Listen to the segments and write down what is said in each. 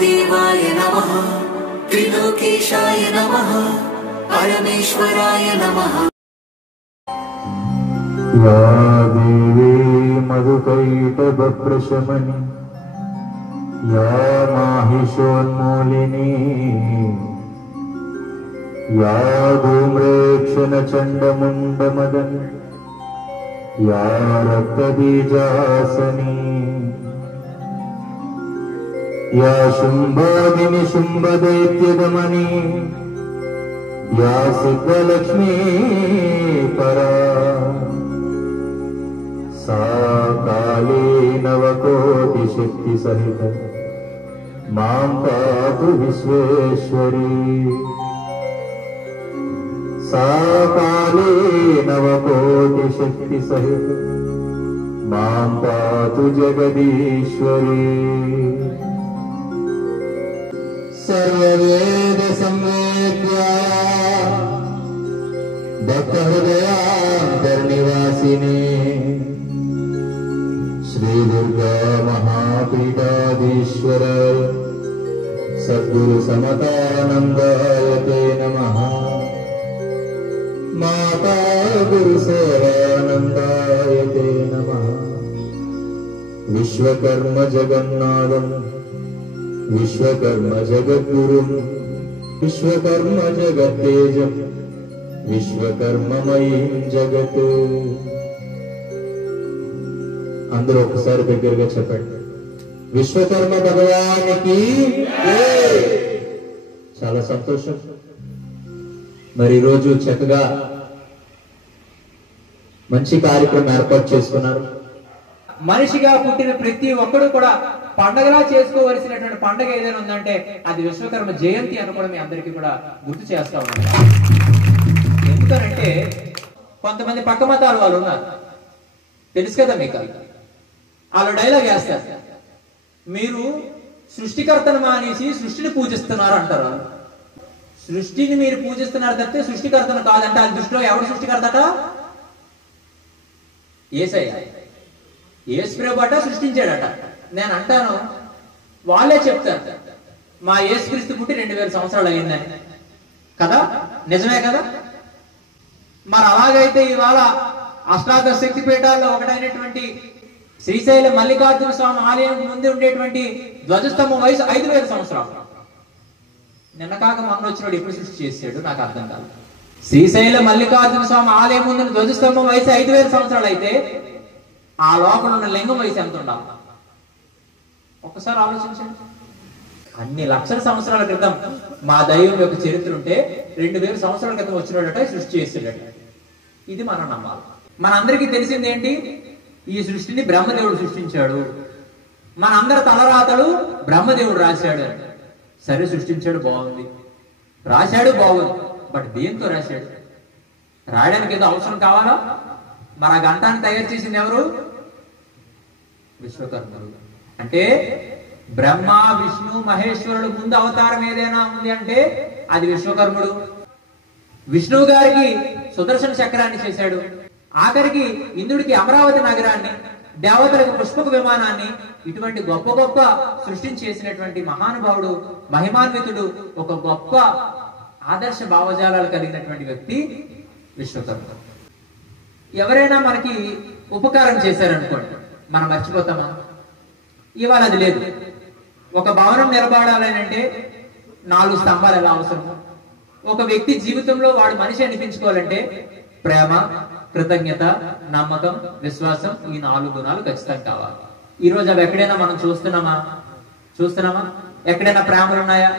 वासुदेवाय नमः त्रिलोकेशाय नमः परमेश्वराय नमः। या देवी मधुकैटभप्रशमनि या माहिषोन्मूलिनी या धूम्रेक्षणचण्डमुण्डमदनि या रक्तबीजासनी या शुम्भादिनि शुम्भदैत्यदमनी या सिद्धलक्ष्मी परा सा काली नवकोटिशक्ति सहित मां पातु विश्वेश्वरी। सा काली नवकोटिशक्ति सहित मां पातु जगदीश्वरी। सर्ववेद संवेद्या भक्तहृदयान्तर्निवासिनी श्री दुर्गा महापीठाधीश्वर सद्गुरु समतानंदाय ते नमः। माता गुरु सेवानंदाय ते नमः। विश्वकर्म जगन्नाथं विश्वकर्म जगद्गुरुं विश्वकर्म जगत्तेजं विश्वकर्ममयीं जगत्। అందరూ ఒకసారి దగ్గరగా చెప్పండి, విశ్వకర్మ భగవానికి జై. చాలా సంతోషం. మరి ఈరోజు చక్కగా మంచి కార్యక్రమం ఏర్పాటు చేసుకున్నారు. మనిషిగా పుట్టిన ప్రతి ఒక్కడు కూడా పండగలా చేసుకోవలసినటువంటి పండగ ఏదైనా ఉందంటే అది విశ్వకర్మ జయంతి అని కూడా మీ అందరికీ కూడా గుర్తు చేస్తా ఉన్నాను. ఎందుకనంటే కొంతమంది పక్క మతాల వాళ్ళు ఉన్నారు, తెలుసు కదా మీకు. వాళ్ళు డైలాగ్ వేస్తారు, మీరు సృష్టికర్తను మానేసి సృష్టిని పూజిస్తున్నారు అంటారు. సృష్టిని మీరు పూజిస్తున్నారు తప్పితే సృష్టికర్తను కాదంటే అది దృష్టిలో ఎవరు సృష్టికర్తట? యేసయ్య. యేసు ప్రభువట సృష్టించాడట. నేను అంటాను, వాళ్ళే చెప్తారు మా యేసుక్రీస్తు పుట్టి 2000 సంవత్సరాలు అయిందని కదా, నిజమే కదా. మరి అలాగైతే ఇవాళ అష్టాదశ శక్తి పీఠాల్లో ఒకటైనటువంటి శ్రీశైల మల్లికార్జున స్వామి ఆలయం ముందు ఉండేటువంటి ధ్వజస్తంభం వయసు 5000 సంవత్సరాలు. నిన్న కాక మొన్న వచ్చినాడు ఎప్పుడు సృష్టి చేశాడు నాకు అర్థం కాదు. శ్రీశైల మల్లికార్జున స్వామి ఆలయం ముందు ధ్వజస్తంభం వయసు 5000 సంవత్సరాలు అయితే ఆ లోపల ఉన్న లింగం వయసు ఎంత ఉండాలి ఒక్కసారి ఆలోచించండి. అన్ని లక్షల సంవత్సరాల క్రితం మా దైవం యొక్క చరిత్ర ఉంటే 2000 సంవత్సరాల క్రితం వచ్చినాడట, సృష్టి చేసాడట. ఇది మనం నమ్మాలి. మనందరికీ తెలిసింది ఏంటి? ఈ సృష్టిని బ్రహ్మదేవుడు సృష్టించాడు. మనందరి తలరాతలు బ్రహ్మదేవుడు రాశాడు. సరే, సృష్టించాడు, బాగుంది, రాశాడు, బాగుంది. బట్ దేంతో రాశాడు? రాయడానికి ఏదో అవసరం కావాలా? మరి ఆ గంటాన్ని తయారు చేసింది ఎవరు? విశ్వకర్ముడు. అంటే బ్రహ్మ విష్ణు మహేశ్వరుడు ముందు అవతారం ఏదైనా ఉంది అంటే అది విశ్వకర్ముడు. విష్ణువు గారికి సుదర్శన చక్రాన్ని చేశాడు. ఆఖరికి ఇంద్రుడికి అమరావతి నగరాన్ని, దేవతలకు పుష్పక విమానాన్ని, ఇటువంటి గొప్ప గొప్ప సృష్టించి చేసినటువంటి మహానుభావుడు, మహిమాన్వితుడు, ఒక గొప్ప ఆదర్శ భావజాలాలు కలిగినటువంటి వ్యక్తి విశ్వకర్ముడు. ఎవరైనా మనకి ఉపకారం చేశారనుకోండి, మనం మర్చిపోతామా? ఇవాళ అది లేదు. ఒక భవనం నిలబడాలంటే 4 స్తంభాలు ఎలా అవసరమో, ఒక వ్యక్తి జీవితంలో వాడు మనిషి అనిపించుకోవాలంటే ప్రేమ, కృతజ్ఞత, నమ్మకం, విశ్వాసం, ఈ 4 గుణాలు ఖచ్చితంగా కావాలి. ఈ రోజు అవి ఎక్కడైనా మనం చూస్తున్నామా? ఎక్కడైనా ప్రేమలు ఉన్నాయా?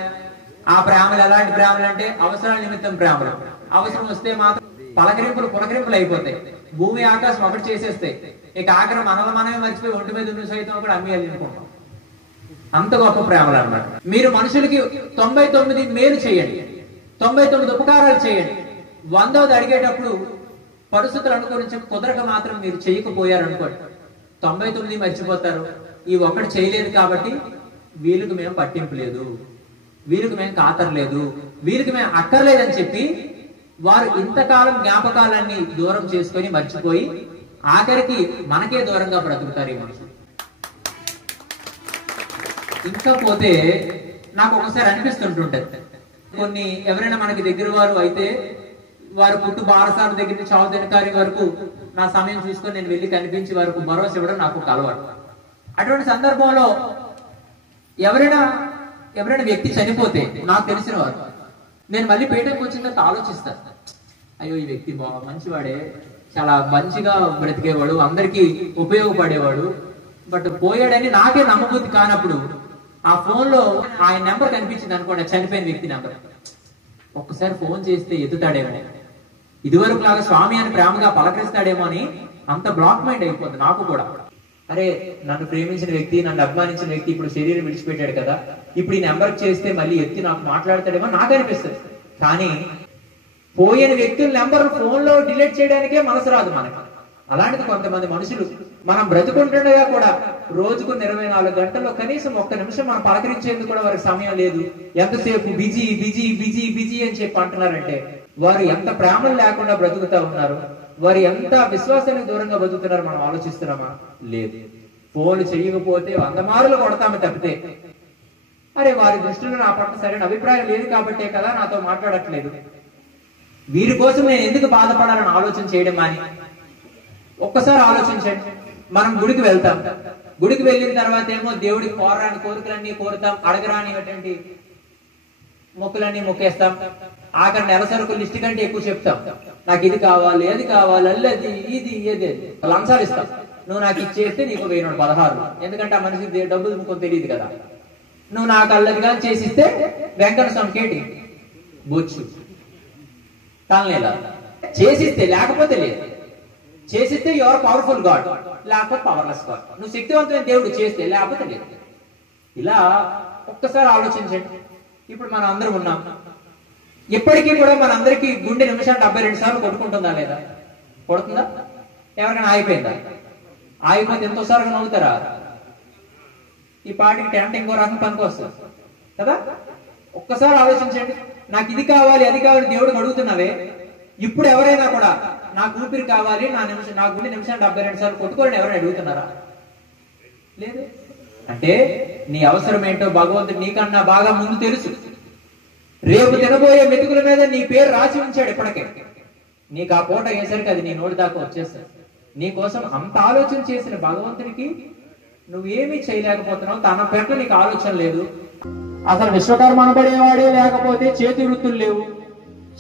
ఆ ప్రేమలు ఎలాంటి ప్రేమలు అంటే అవసరాల నిమిత్తం ప్రేమలు. అవసరం వస్తే మాత్రం పులకరింపులు అయిపోతాయి. భూమి ఆకాశం ఒకటి చేసేస్తాయి. ఇక ఆఖరి మనమే మర్చిపోయి ఒంటి మీద ఉన్న సైతం కూడా అమ్మేయాలి అనుకుంటాం. అంత గొప్ప ప్రేమలు అన్నమాట. మీరు మనుషులకి 99 మేలు చేయండి, 99 ఉపకారాలు చేయండి. 100ది అడిగేటప్పుడు పరిస్థితులు అనుకరించి కుదరక మాత్రం మీరు చేయకపోయారు అనుకోండి, 99 మర్చిపోతారు. ఈ ఒకటి చేయలేదు కాబట్టి వీళ్ళకి మేము పట్టింపు లేదు, వీళ్ళకి మేము కాతరలేదు, వీళ్ళకి మేము అక్కర్లేదని చెప్పి వారు ఇంతకాలం జ్ఞాపకాలన్నీ దూరం చేసుకొని మర్చిపోయి ఆఖరికి మనకే దూరంగా బ్రతుకుతారు ఈ మనుషులు. ఇంకా పోతే నాకు ఒకసారి అనిపిస్తుంటుంటది, కొన్ని ఎవరైనా మనకి దగ్గర వారు అయితే వారు పుట్టు బారసాల దగ్గర నుంచి చావు దినకారి వరకు నా సమయం చూసుకొని నేను వెళ్ళి కనిపించి వారికి భరోసా ఇవ్వడం నాకు ఒక అలవాటు. అటువంటి సందర్భంలో ఎవరైనా వ్యక్తి చనిపోతే నాకు తెలిసిన వారు నేను మళ్ళీ పేటకు వచ్చిన తర్వాత ఆలోచిస్తాను, అయ్యో ఈ వ్యక్తి మంచివాడే, చాలా మంచిగా బ్రతికేవాడు, అందరికీ ఉపయోగపడేవాడు, బట్ పోయాడని నాకే నమ్మబుద్ధి కానప్పుడు ఆ ఫోన్ లో ఆయన నెంబర్ కనిపించింది అనుకోండి, చనిపోయిన వ్యక్తి నెంబర్, ఒక్కసారి ఫోన్ చేస్తే ఎత్తుతాడేమో, ఇదివరకు లాగా స్వామి అని ప్రేమగా పలకరిస్తాడేమో అని అంత బ్లాక్ మైండ్ అయిపోతుంది నాకు కూడా. అరే నన్ను ప్రేమించిన వ్యక్తి, నన్ను అభిమానించిన వ్యక్తి ఇప్పుడు శరీరం విడిచిపెట్టాడు కదా, ఇప్పుడు ఈ నెంబర్ చేస్తే మళ్ళీ ఎత్తి నాకు మాట్లాడతాడేమో నాకు అనిపిస్తుంది. కానీ పోయిన వ్యక్తుల నెంబర్ ఫోన్ లో డిలీట్ చేయడానికే మనసు రాదు మనకి. అలాంటిది కొంతమంది మనుషులు మనం బ్రతుకుంటుండగా కూడా రోజుకు 24 గంటల్లో కనీసం ఒక్క నిమిషం మనం పలకరించేందుకు కూడా వారికి సమయం లేదు. ఎంతసేపు బిజీ బిజీ బిజీ బిజీ అని చెప్పి అంటున్నారంటే వారు ఎంత ప్రేమలు లేకుండా బ్రతుకుతా ఉన్నారు, వారు ఎంత విశ్వాసానికి దూరంగా బతుకుతున్నారు మనం ఆలోచిస్తున్నామా? లేదు. ఫోన్ చెయ్యకపోతే 100 మార్లు కొడతాము తప్పితే, అరే వారి దృష్టిలో నా పట్ల సరైన అభిప్రాయం లేదు కాబట్టే కదా నాతో మాట్లాడట్లేదు, వీరి కోసం నేను ఎందుకు బాధపడాలని ఆలోచన చేయడం అని ఒక్కసారి ఆలోచించండి. మనం గుడికి వెళ్తాం, గుడికి వెళ్ళిన తర్వాత ఏమో దేవుడికి కోరరాని కోరికలన్నీ కోరుతాం, అడగరాని అటువంటి మొక్కులన్నీ మొక్కేస్తాం, ఆఖరి నెల సరుకు లిస్ట్ కంటే ఎక్కువ చెప్తాం, నాకు ఇది కావాలి అది కావాలి అల్లది ఇది ఏది లంచాలు ఇస్తాం, నువ్వు నాకు ఇచ్చేస్తే నీకు 1600, ఎందుకంటే ఆ మనిషికి డబ్బులు ఇంకొక తెలియదు కదా, నువ్వు నాకు అల్లది కానీ చేసిస్తే వెంకట సంకేటి బొచ్చు కాలనేలా చేసిస్తే, లేకపోతే లేదు, చేసిస్తే యువర్ పవర్ఫుల్ గాడ్, లేకపోతే పవర్లెస్ గాడ్, నువ్వు శక్తివంతమైన దేవుడు చేస్తే, లేకపోతే లేదు. ఇలా ఒక్కసారి ఆలోచించండి. ఇప్పుడు మనం అందరం ఉన్నాం, ఇప్పటికీ కూడా మన అందరికీ గుండె నిమిషానికి 72 సార్లు కొట్టుకుంటుందా లేదా? కొడుతుందా? ఎవరికైనా ఆగిపోయిందా? ఆగిపోతే ఎంతోసారిగా నవ్వుతారా? ఈ పాటికి టెంట్ ఇంకో రకం పనికి వస్తుంది కదా. ఒక్కసారి ఆలోచించండి, నాకు ఇది కావాలి అది కావాలి దేవుడికి అడుగుతున్నావే, ఇప్పుడు ఎవరైనా కూడా నాకు ఊపిరి కావాలి, నా గుండె నిమిషానికి 72 సార్లు కొట్టుకోవాలని ఎవరైనా అడుగుతున్నారా? లేదు. అంటే నీ అవసరం ఏంటో భగవంతుడు నీకన్నా బాగా ముందు తెలుసు. రేపు తినబోయే మెతుకుల మీద నీ పేరు రాసి ఉంచాడు ఇప్పటికే. నీకు ఆ పూట అయ్యేసరికి అది నీ నోటి దాకా వచ్చేస్తుంది. నీ కోసం అంత ఆలోచన చేసిన భగవంతుడికి నువ్వేమీ చేయలేకపోతున్నావు, తన పేరులో నీకు ఆలోచన లేదు. అసలు విశ్వకర్మ అనబడేవాడే లేకపోతే చేతి వృత్తులు లేవు,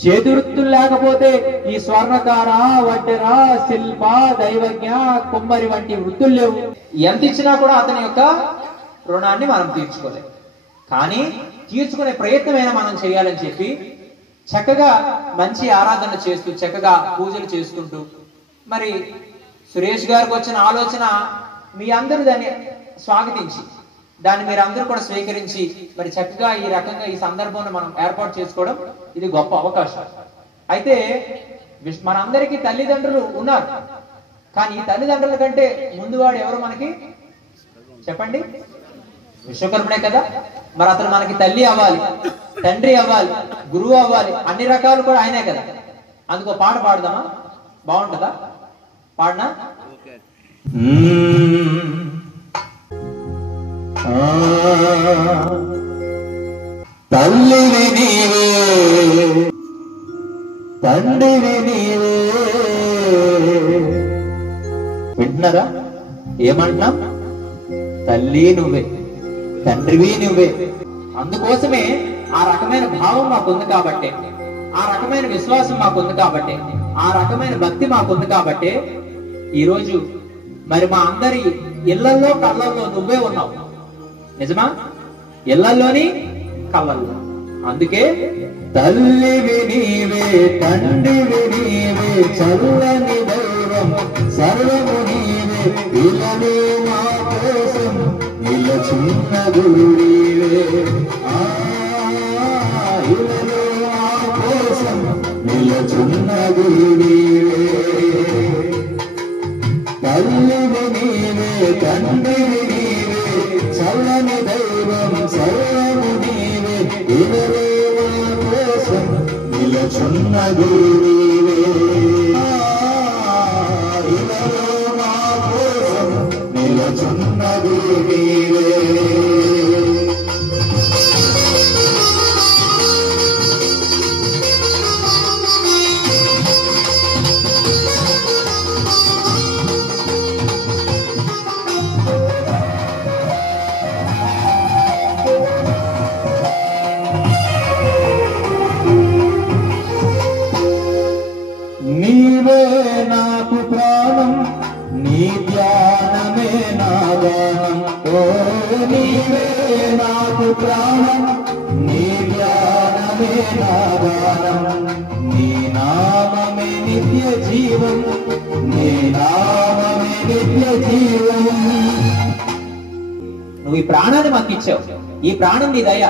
చేతి వృత్తులు లేకపోతే ఈ స్వర్ణకార, వడ్డెర, శిల్ప, దైవజ్ఞ, కుమ్మరి వంటి వృత్తులు లేవు. ఎంత ఇచ్చినా కూడా అతని యొక్క రుణాన్ని మనం తీర్చుకోలేము. కానీ తీర్చుకునే ప్రయత్నమైనా మనం చేయాలని చెప్పి చక్కగా మంచి ఆరాధన చేస్తూ చక్కగా పూజలు చేసుకుంటూ, మరి సురేష్ గారికి వచ్చిన ఆలోచన మీ అందరూ దాన్ని స్వాగతించి దాన్ని మీరు అందరూ కూడా స్వీకరించి మరి చక్కగా ఈ రకంగా ఈ సందర్భంలో మనం ఏర్పాటు చేసుకోవడం ఇది గొప్ప అవకాశం. అయితే మనందరికీ తల్లిదండ్రులు ఉన్నారు, కానీ ఈ తల్లిదండ్రుల కంటే ముందువాడు ఎవరు మనకి చెప్పండి? విశ్వకర్ముడే కదా. మరి అతను మనకి తల్లి అవ్వాలి, తండ్రి అవ్వాలి, గురువు అవ్వాలి, అన్ని రకాలు కూడా ఆయనే కదా. అందుకో పాట పాడదామా? బాగుంటుందా? పాడనా? తల్లివి నీవే, తండ్రివి నీవే. వింటున్నారా ఏమంటున్నా? తల్లి నువ్వే, తండ్రివి నువ్వే. అందుకోసమే ఆ రకమైన భావం మాకుంది కాబట్టి, ఆ రకమైన విశ్వాసం మాకుంది కాబట్టి, ఆ రకమైన భక్తి మాకుంది కాబట్టి ఈరోజు మరి మా అందరి ఇళ్లలో కళ్ళల్లో నువ్వే ఉన్నావు. నిజమా? ఇళ్లలోని కళ్ళల్లో. అందుకే తల్లివి నీవే, తండ్రివి నీవే, చల్లని దైవం సర్వము నీవే, ఇలలో మా కోసం నిలచున్న గురువీవే. ఇలలో మా కోసం నిలచున్న గురువీవే. తల్లివి నీవే, తండ్రివి నీవే, చల్లని దైవం సర్వము నీవే, ఇలలో మా కోసం నిలచున్న గురువీవే. ఇలలో మా కోసం నిలచున్న గురువీవే. నాకు ప్రాణం నీ ధ్యానమే నా గానం నీ నామమే నిత్య జీవం నీ నామమే నిత్య జీవం. నువ్వు ఈ ప్రాణాన్ని మాకు ఇచ్చావు. ఈ ప్రాణం నీ దయ.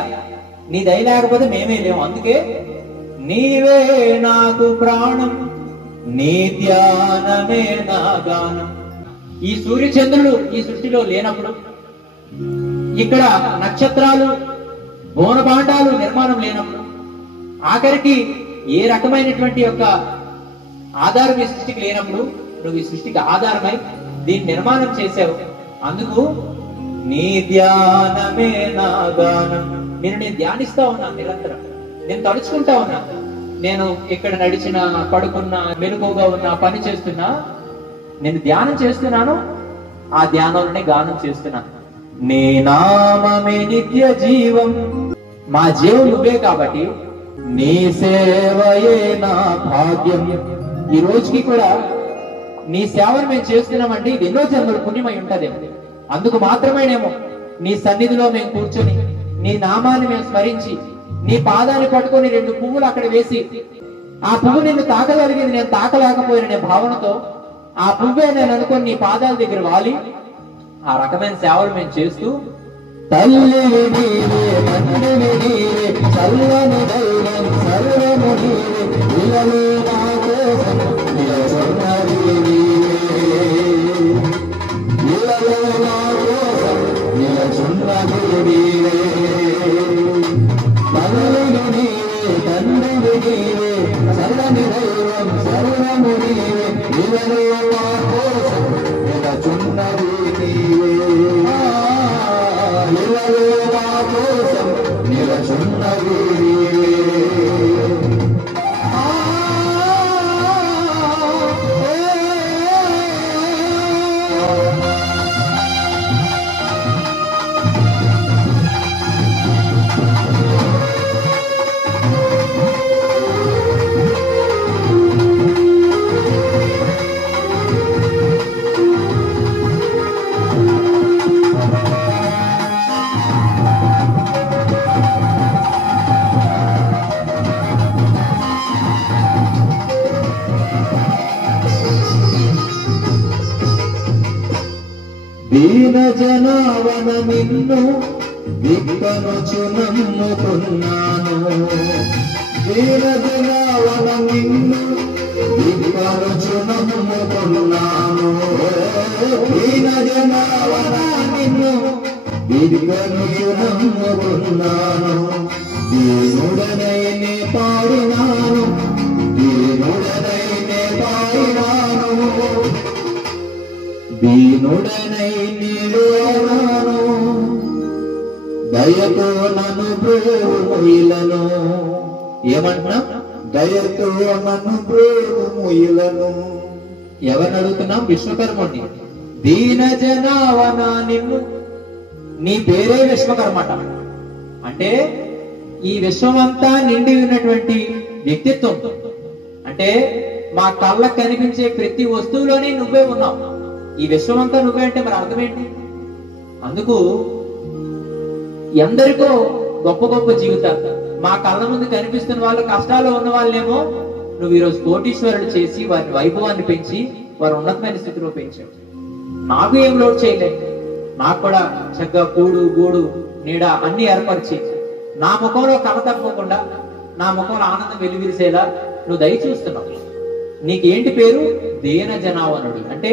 నీ దయ లేకపోతే మేమే లేవు. అందుకే నీవే నాకు ప్రాణం నీ ధ్యానమే నా గానం. ఈ సూర్యచంద్రులు ఈ సృష్టిలో లేనప్పుడు, ఇక్కడ నక్షత్రాలు భువనభాండాలు నిర్మాణం లేనప్పుడు, ఆఖరికి ఏ రకమైనటువంటి యొక్క ఆధారం ఈ సృష్టికి లేనప్పుడు నువ్వు ఈ సృష్టికి ఆధారమై దీన్ని నిర్మాణం చేసావు. అందుకు నీ ధ్యానమే నా గానం. నేను ధ్యానిస్తా ఉన్నాను నిరంతరం. నేను తలుచుకుంటా ఉన్నా. నేను ఇక్కడ నడిచినా, పడుకున్నా, మెలుగుగా ఉన్నా, పని చేస్తున్నా, నేను ధ్యానం చేస్తున్నాను. ఆ ధ్యానంలోనే గానం చేస్తున్నాను. నీ నామమే నిత్య జీవం. మా జీవం నువ్వే కాబట్టి నీ సేవయే నా భాగ్యం. ఈ రోజుకి కూడా నీ సేవను మేము చేస్తున్నామంటే ఇది ఎన్నో జన్మల పుణ్యమై ఉంటదేమో. అందుకు మాత్రమేనేమో నీ సన్నిధిలో మేము కూర్చొని నీ నామాన్ని మేము స్మరించి నీ పాదాన్ని పట్టుకొని 2 పువ్వులు అక్కడ వేసి, ఆ పువ్వు నిన్ను తాకగలిగింది, నేను తాకలేకపోయిన నే భావనతో ఆ పువ్వే నేను అనుకొని నీ పాదాల దగ్గర వాలి ఆ రకమైన సేవలు మేము చేస్తూ, తల్లి నీవే తండ్రి నీవే చల్లని దైవం సర్వము నీవే ఇలలో నా కోసం నిలచున్నది నీవే ఇలలో నా కోసం నిలచున్నది నీవే. తల్లి నీవే తండ్రి నీవే చల్లని దైవం సర్వము నీవే ఇలలో నా కోసం నిలచున్నది నీవే కోసం నిలచున్నది దీన జనావన నిన్ను దిక్కనుచు నమ్ముకున్నాను దీన జనావన నిన్ను దిక్కనుచు నమ్ముకున్నాను దీన జనావన నిన్ను దిక్కనుచు నమ్ముకున్నాను దీనుడనైనే పాడినాను దీనుడనైనే పాడినాను దీనుడనై నీలోనాను దయతో నన్ను ప్రేముయిలను. ఏమంటున్నా? దయతో నన్ను ప్రేముయిలను. ఎవరిని అడుగుతున్నాం? విశ్వకర్ముడిని. దీన జనావన నిన్ను, నీ పేరే విశ్వకర్మట. అంటే ఈ విశ్వమంతా నిండి ఉన్నటువంటి వ్యక్తిత్వం. అంటే మా కళ్ళకు కనిపించే ప్రతి వస్తువులోనే నువ్వే ఉన్నావు. ఈ విశ్వమంతా నువ్వే అంటే మరి అర్థమేంటి? అందుకు ఎందరికో గొప్ప గొప్ప జీవితాలు, మా కళ్ళ ముందు కనిపిస్తున్న వాళ్ళు, కష్టాల్లో ఉన్న వాళ్ళేమో నువ్వు ఈరోజు కోటీశ్వరులు చేసి వారిని వైభవాన్ని పెంచి వారు ఉన్నతమైన స్థితిలో పెంచావు. నాకు ఏం లోటు చేయలేదు. నాకు కూడా చక్కగా కూడు గూడు నీడ అన్ని ఏర్పరిచి నా ముఖంలో కళ తప్పకుండా నా ముఖంలో ఆనందం వెలువిరిసేలా నువ్వు దయ చూస్తున్నావు. నీకేంటి పేరు? దీన జనావనుడు. అంటే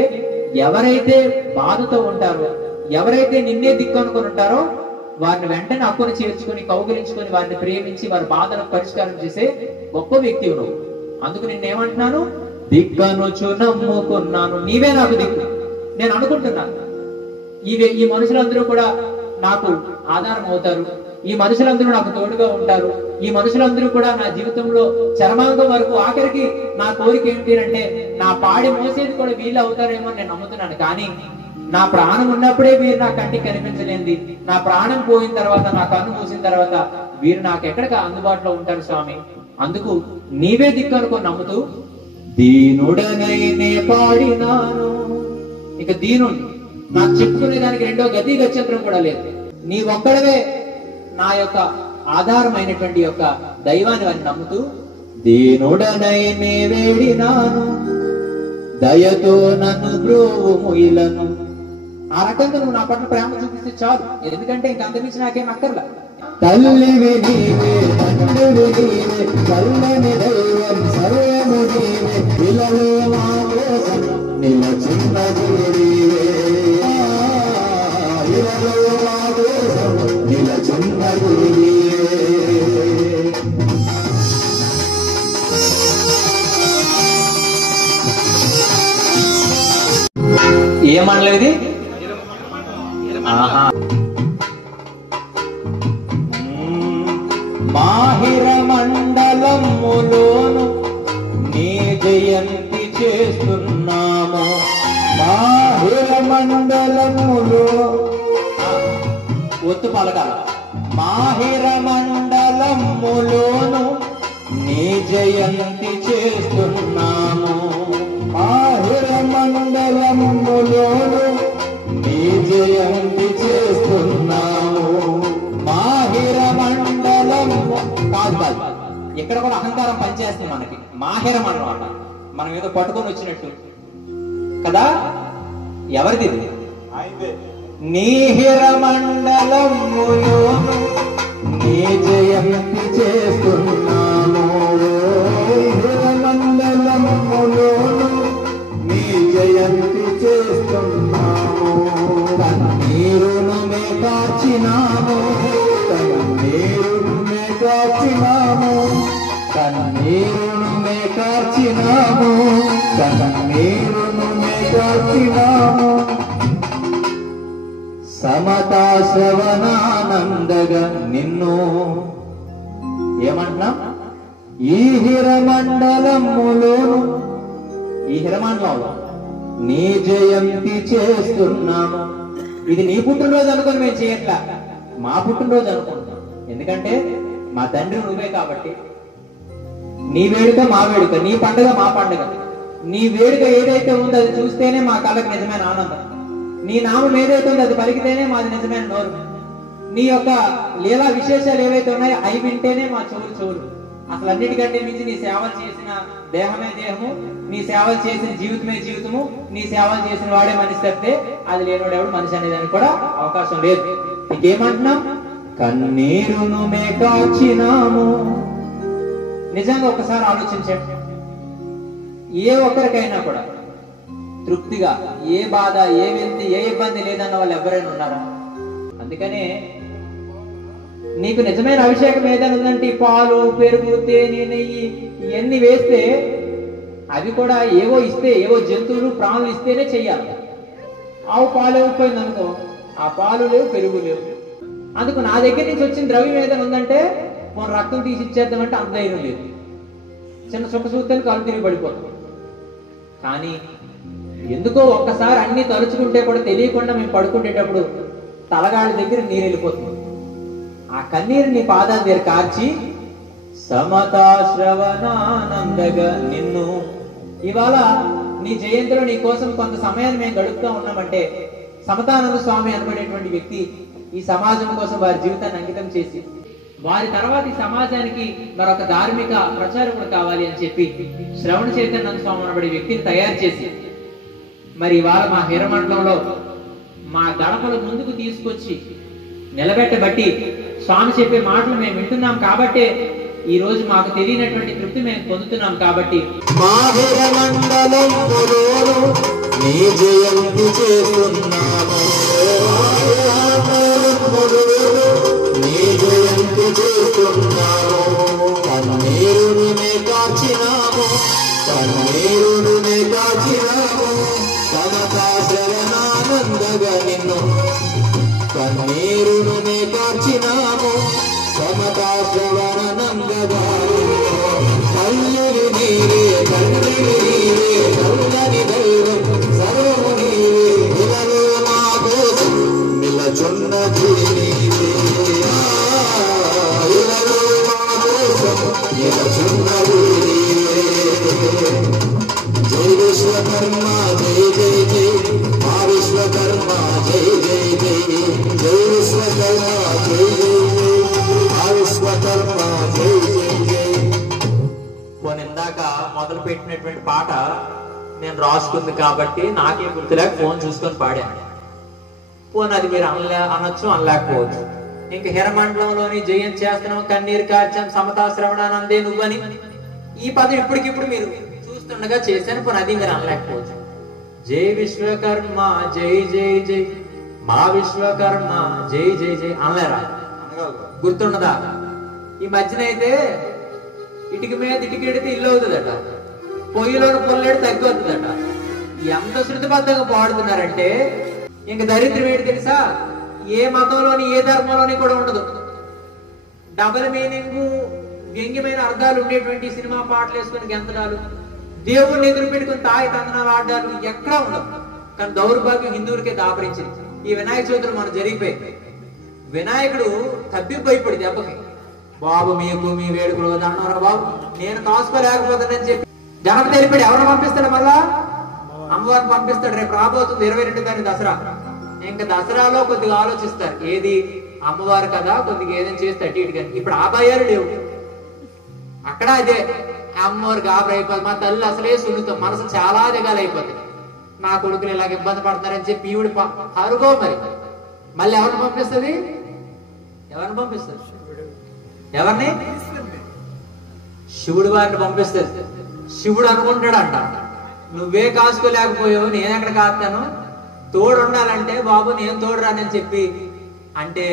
ఎవరైతే బాధతో ఉంటారో, ఎవరైతే నిన్నే దిక్కు అనుకుని ఉంటారో వారిని వెంటనే అక్కుని చేర్చుకుని కౌగిలించుకొని వారిని ప్రేమించి వారి బాధలకు పరిష్కారం చేసే గొప్ప వ్యక్తి నువ్వు. అందుకు నిన్నేమంటున్నాను? దిక్కనుచు నమ్ముకున్నాను. నీవే నాకు దిక్కు. నేను అనుకుంటున్నాను ఈ మనుషులందరూ కూడా నాకు ఆధారం అవుతారు, ఈ మనుషులందరూ నాకు తోడుగా ఉంటారు, ఈ మనుషులందరూ కూడా నా జీవితంలో చరమాంగం వరకు, ఆఖరికి నా కోరిక ఏంటి అంటే నా పాడి మోసేది కూడా వీళ్ళు అవుతారేమో నేను నమ్ముతున్నాను. కానీ నా ప్రాణం ఉన్నప్పుడే వీరు నా కంటికి కనిపించలేంది, నా ప్రాణం పోయిన తర్వాత, నా కన్ను మూసిన తర్వాత వీరు నాకు ఎక్కడికి అందుబాటులో ఉంటారు స్వామి. అందుకు నీవే దిక్కు అనుకో నమ్ముతూ దీనుడనైనే పాడినాను. ఇక దీనుడు నాకు చెప్పుకునే దానికి రెండో గతి గచ్చంతరం కూడా లేదు. నీ ఒక్కడవే నా యొక్క ఆధారమైనటువంటి యొక్క దైవాన్ని వారిని నమ్ముతూ దీనుడనై నే వేడినాను దయతో నన్ను బ్రోవుము ఇలను. ఆ రకంగా నువ్వు నా పట్ల ప్రేమ చూపిస్తే చాలు, ఎందుకంటే ఇంకంతమించి నాకేం అక్కర్లా. తల్లివి నీవే తండ్రివి నీవే చల్లని దైవం సర్వము నీవే ఇలలో మా కోసం నిలచిన్నది నీవే ఇలలో మా కోసం నిలచిన్నది నీవే. ఏమనలేదు మాహిర మండలములోను నీ జయంతి చేస్తున్నాము. మాహిర మండలములో ఒత్తు పలకాల. మాహిర మండలములోను నీ జయంతి చేస్తున్నాము. మాహిర మండలములోను నీ జయంతి చేస్తున్నాము. మాహిర మండలం కాదు కాదు, ఇక్కడ కూడా అహంకారం పనిచేస్తుంది మనకి. మాహిరం అన్నమాట, మనం ఏదో పట్టుకొని వచ్చినట్టు కదా. ఎవరిది ఇది? నీహిర మండలములోను నీ జయంతి చేస్తున్నాము. నీహిర మండలములోను నీ జయంతి చేస్తున్నాము. కన్నీరును మే కాచినాము కన్నీరును మే కాచినాము కన్నీరును మే కాచినాము కన్నీరును మే కాచినాము. సమతా శ్రవణానందగా నిన్ను ఏమంటున్నా ఈ హిరమండలములోను ఈ హిరమండలంలో నీ జయంతి చేస్తున్నాము. ఇది నీ పుట్టినరోజు అనుకుని మేము చేయట్లా, మా పుట్టినరోజు అనుకుంటున్నాం. ఎందుకంటే మా తండ్రి నువ్వే కాబట్టి. నీ వేడుక మా వేడుక, నీ పండుగ మా పండుగ. నీ వేడుక ఏదైతే ఉందో అది చూస్తేనే మా కళ్ళకి నిజమైన ఆనందం. నీ నామం ఏదైతే ఉందో అది పలికితేనే మాది నిజమైన నోరు. నీ యొక్క లీలా విశేషాలు ఏవైతే ఉన్నాయో అవి వింటేనే మా చెవులు. అసలు అన్నిటికంటే మించి నీ సేవలు చేసిన దేహమే దేహము, నీ సేవలు చేసిన జీవితమే జీవితము, నీ సేవలు చేసిన వాడే మనిషి తప్పితే అది లేనివాడు ఎవడు మనిషి అనేదానికి కూడా అవకాశం లేదు. ఇంకేమంటున్నాం? కన్నీరును మే కాచినాము. నిజంగా ఒకసారి ఆలోచించండి, ఏ ఒక్కరికైనా కూడా తృప్తిగా ఏ బాధ ఏ వెళ్తి ఏ ఇబ్బంది లేదన్న వాళ్ళు ఎవరైనా ఉన్నారా? అందుకనే నీకు నిజమైన అభిషేకం ఏదైనా ఉందంటే పాలు పెరుగు తేనె నెయ్యి ఇవన్నీ వేస్తే అవి కూడా ఏవో ఇస్తే, ఏవో జంతువులు ప్రాణులు ఇస్తేనే చెయ్యాలి. ఆవు పాలు ఇవ్వకపోయింది అనుకో, ఆ పాలు లేవు పెరుగు లేవు. అందుకు నా దగ్గర నుంచి వచ్చిన ద్రవ్యం ఏదైనా ఉందంటే మన రక్తం తీసి ఇచ్చేద్దామంటే అంత ధైర్యం లేదు. చిన్న సుఖసూత్రాలు కాలు తిరిగి పడిపోతాం. కానీ ఎందుకో ఒక్కసారి అన్ని తలుచుకుంటే కూడా తెలియకుండా మేము పడుకునేటప్పుడు తలగాళ్ళ దగ్గర నీరు వెళ్ళిపోతుంది. ఆ కన్నీరు నీ పాదాల దగ్గర కార్చి సమతా శ్రవణానందగా నిన్ను ఇవాళ నీ జయంతిలో నీ కోసం కొంత సమయాన్ని మేము గడుపుతూ ఉన్నామంటే సమతానంద స్వామి అనబడేటువంటి వ్యక్తి ఈ సమాజం కోసం వారి జీవితాన్ని అంకితం చేసి వారి తర్వాత ఈ సమాజానికి మరొక ధార్మిక ప్రచారకుడు కావాలి అని చెప్పి శ్రవణ చైతన్య స్వామి అనబడే వ్యక్తిని తయారు చేసి మరి ఇవాళ మా హిరమండలంలో మా గడపల ముందుకు తీసుకొచ్చి నిలబెట్టబట్టి స్వామి చెప్పే మాటలు మేము వింటున్నాం కాబట్టే ఈ రోజు మాకు తెలియనటువంటి తృప్తి మేము పొందుతున్నాం. కాబట్టి మా హిరమండలములోను నీ జయంతి చేస్తున్నాము. నీ జయంతి చేస్తున్నాము. కన్నీరును మే కాచినాము కన్నీరును మే కాచినాము. సమతా శ్రవణానందగా నిన్ను కన్నీరును మే కాచినాము. సమతా శ్రవణానందగా తల్లివి నీవే తండ్రివి నీవే చల్లని దైవం సర్వము నీవే ఇలలో మా కోసం నిలచున్నది నీవే. ఇలలో మా కోసం నిలచున్నది నీవే. జై విశ్వకర్మ జై జై జై మా విశ్వకర్మ జై జై జై జై విశ్వకర్మ మొదలు పెట్టినటువంటి పాట నేను రాసుకుంది కాబట్టి నాకే గుర్తులేక ఫోన్ చూసుకొని పాడాను. పోనీ అది మీరు అనొచ్చు, అనలేకపోవచ్చు. ఇంకా హిరమండలంలోని జయం చేస్తున్నాం, కన్నీరు కార్చాం, సమతా శ్రవణానందే నువ్వని ఈ పదం ఇప్పటికిప్పుడు మీరు చూస్తుండగా చేశాను. పోనీ అది మీరు అనలేకపోవచ్చు. జై విశ్వకర్మ జై జై జై, మా విశ్వకర్మ జై జై జై అనలేరా? గుర్తుండదా? ఈ మధ్యన అయితే ఇటుక మీద ఇటుకెడితే ఇల్లు అవుతుందట, పొయ్యిలోని పొల్లెడు తగ్గిపోతుందట. ఎంత శృతిబద్ధంగా పాడుతున్నారంటే ఇంక దరిద్రం ఏంటి తెలుసా? ఏ మతంలోని ఏ ధర్మంలోని కూడా ఉండదు. డబుల్ మీనింగ్, వ్యంగ్యమైన అర్థాలు ఉండేటువంటి సినిమా పాటలు వేసుకుని గెంతడాలు, దేవుణ్ణి ఎదురు పెట్టుకుని తాయి తందనాలు ఆడాలు ఎక్కడా ఉండదు. కానీ దౌర్భాగ్యం హిందువులకే దాపరించింది. ఈ వినాయక చవితులు మనం జరిగిపోయింది. వినాయకుడు తబ్బిబ్బైపడి దెబ్బకి, బాబు మీకు మీ వేడుకలు అన్నారా బాబు, నేను కాసుకోలేకపోతానని చెప్పి జనం తెలిపాడు. ఎవరిని పంపిస్తాడు? మళ్ళా అమ్మవారిని పంపిస్తాడు. రేపు రాబోతుంది 22 తారీఖు దసరా. ఇంకా దసరాలో కొద్దిగా ఆలోచిస్తారు, ఏది అమ్మవారు కదా, కొద్దిగా ఏదైనా చేస్తే అటు ఇటు. కానీ ఇప్పుడు ఆ భయాలు లేవు. అక్కడ అదే అమ్మవారు గాబరి అయిపోతుంది. మా తల్లి అసలే సున్నితం, మనసు చాలా దిగాలు అయిపోతుంది. నా కొడుకులు ఇలాగ ఇబ్బంది పడుతున్నారని చెప్పి ఈవిడ అరుగో. మరి మళ్ళీ ఎవరిని పంపిస్తుంది? ఎవరిని పంపిస్తుంది? ఎవరిని? శివుడు వారిని పంపిస్తుంది. శివుడు అనుకుంటాడంట, నువ్వే కాసుకోలేకపోయావు, నేను ఎక్కడ కాస్తాను, తోడు ఉండాలంటే బాబు నేను తోడు రానని చెప్పి అంటే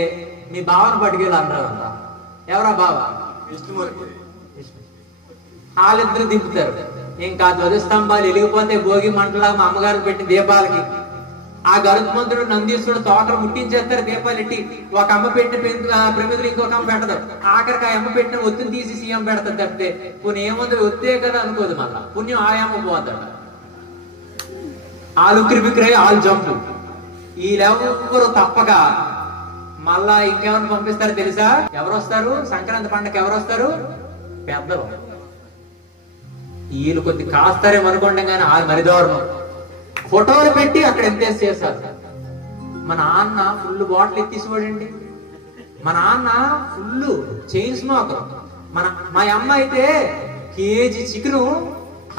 మీ బావను పట్టుకెళ్ళి అన్నారు అంట. ఎవరా బావ? విష్ణుమూర్తి. వాళ్ళిద్దరు దింపుతారు. ఇంకా ధ్వజస్తంభాలు వెలిగిపోతే భోగి మంటలా మా అమ్మగారు పెట్టిన దీపాలకి ఆ గరుత్మంతుడు నందీశ్వరుడు తోటలు ముట్టించేస్తారు. దీపాలు ఎట్టి ఒక అమ్మ పెట్టిన ప్రమిదలు ఇంకొక అమ్మ పెట్టదు. ఆఖరికి ఆ అమ్మ పెట్టిన ఒత్తిని తీసి సీఎం పెడతారు తప్పితే పుణ్యం ఏముంది, ఒత్తే కదా అనుకోదు. మళ్ళా పుణ్యం ఆయమ్మ పోతాడు. ఆలు క్రిమిక్రై ఆలు జంపు వీళ్ళెవరు తప్పక మళ్ళా ఇంకెవరిని పంపిస్తారు తెలుసా? ఎవరు వస్తారు? సంక్రాంతి పండగ ఎవరు వస్తారు? పెద్దలు. వీళ్ళు కొద్ది కాస్తారేమో అనుకోండి, కానీ ఆ మరిదోరణం ఫోటోలు పెట్టి అక్కడ ఎంతేసి చేశారు. మా నాన్న ఫుల్ బాటిల్ ఎత్తేసివాడండి. మా నాన్న ఫుల్ చైన్ స్మోకర్. మా అమ్మ అయితే కేజీ చికెను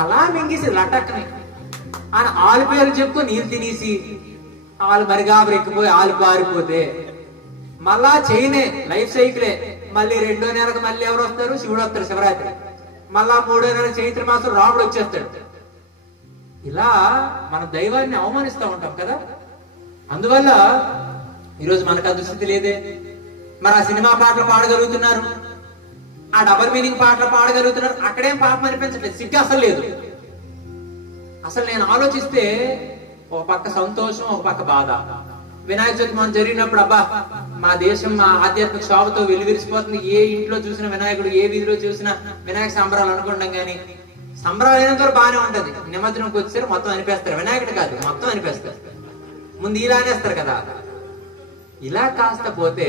అలా మింగేసి లటక్కని ఆయన ఆలు పేరు చెప్పుకో నీరు తినేసి ఆలు మరిగాబరి ఎక్కిపోయి ఆలు పారిపోతే మళ్ళా చైనే లైఫ్ సైకిలే. మళ్ళీ 2వ నెలకు మళ్ళీ ఎవరు వస్తారు? శివుడు వస్తారు శివరాత్రి. మళ్ళా 3వ నెల చైత్ర మాసం రాముడు వచ్చేస్తాడు. ఇలా మన దైవాన్ని అవమానిస్తూ ఉంటాం కదా. అందువల్ల ఈరోజు మనకు ఆ దుస్థితి లేదే. మరి ఆ సినిమా పాటలు పాడగలుగుతున్నారు, ఆ డబల్ మీనింగ్ పాటలు పాడగలుగుతున్నారు. అక్కడేం పాపం అనిపించట్లేదు, సిగ్గు అసలు లేదు. అసలు నేను ఆలోచిస్తే ఒక పక్క సంతోషం, ఒక పక్క బాధ. వినాయక చవితి మనం జరిగినప్పుడు అబ్బా మా దేశం మా ఆధ్యాత్మిక శోభతో వెలువిరిసిపోతుంది. ఏ ఇంట్లో చూసిన వినాయకుడు, ఏ వీధిలో చూసినా వినాయక సంబరాలు అనుకుంటాం. కానీ సంబరాలు అయినంత వరకు బాగానే ఉంటది. నిమజ్జనంకి వచ్చారు మొత్తం అనిపేస్తారు. వినాయకుడు కాదు, మొత్తం అనిపేస్తారు. ముందు ఇలా అనేస్తారు కదా. ఇలా కాస్త పోతే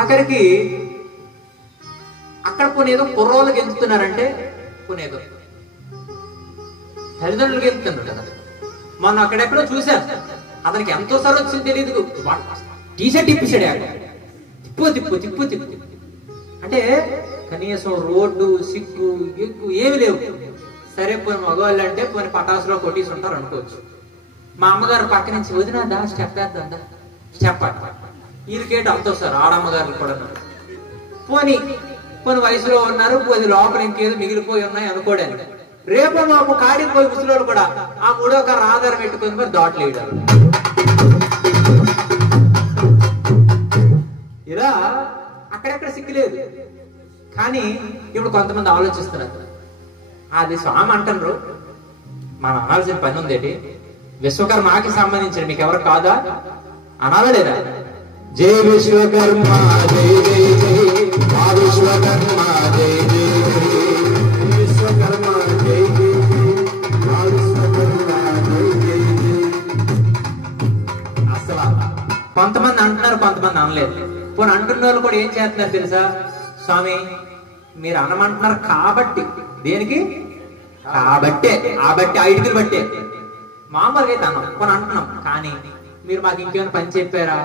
ఆఖరికి అక్కడ పోనేదో కుర్రోళ్ళకి ఎంచుతున్నారంటే పోనేదో తల్లిదండ్రులకి ఎంచుతున్నారు కదా. మనం అక్కడెక్కడో చూశాను, అతనికి ఎంతో సార్ వచ్చింది తెలియదు, టీషర్ట్ ఇప్పించాడు. తిప్పు తిప్పు తిప్పు తిప్పు అంటే కనీసం రోడ్డు సిగ్గు ఎక్కువ ఏమి లేవు. సరే పోయి మగవాళ్ళు అంటే పోయి పటాసులో కొట్టేసి ఉంటారు అనుకోవచ్చు. మా అమ్మగారు పక్క నుంచి వదినదా స్టెప్ వేద్దా స్టెప్ వీరికేట అంతో సార్ ఆడమ్మగారు కూడా పోనీ కొన్ని వయసులో ఉన్నారు, పోయి లోపల ఇంకేదో మిగిలిపోయి ఉన్నాయి అనుకోడానికి. రేపు మాకు కాడిపోయి ముసలోడు కూడా ఆ 3వ కారు ఆధారం పెట్టుకుని మరి దాట్లు వేయడారు. ఇలా అక్కడెక్కడ సిగ్గులేదు. కానీ ఇప్పుడు కొంతమంది ఆలోచిస్తున్నారు, అది స్వామి అంటారు, మనం అనాల్సిన పని ఉందేటి, విశ్వకర్మకి సంబంధించిన మీకు ఎవరు కాదా అనాలా లేదా? జై విశ్వకర్మ జై జై జై, మా విశ్వకర్మ జై జై జై, విశ్వకర్మ జై జై జై, మా విశ్వకర్మ జై జై జై. అసలు కొంతమంది అంటున్నారు, కొంతమంది అనలేదు. పోనీ అంటున్న వాళ్ళు కూడా ఏం చేస్తున్నారు తెలుసా? స్వామి మీరు అనమంటున్నారు కాబట్టి, దేనికి కాబట్టే, కాబట్టి ఐదుగురు బట్టే. మామూలుగా అయితే అన్నాం, కొన్ని అంటున్నాం. కానీ మీరు మాకు ఇంకేమైనా పని చెప్పారా?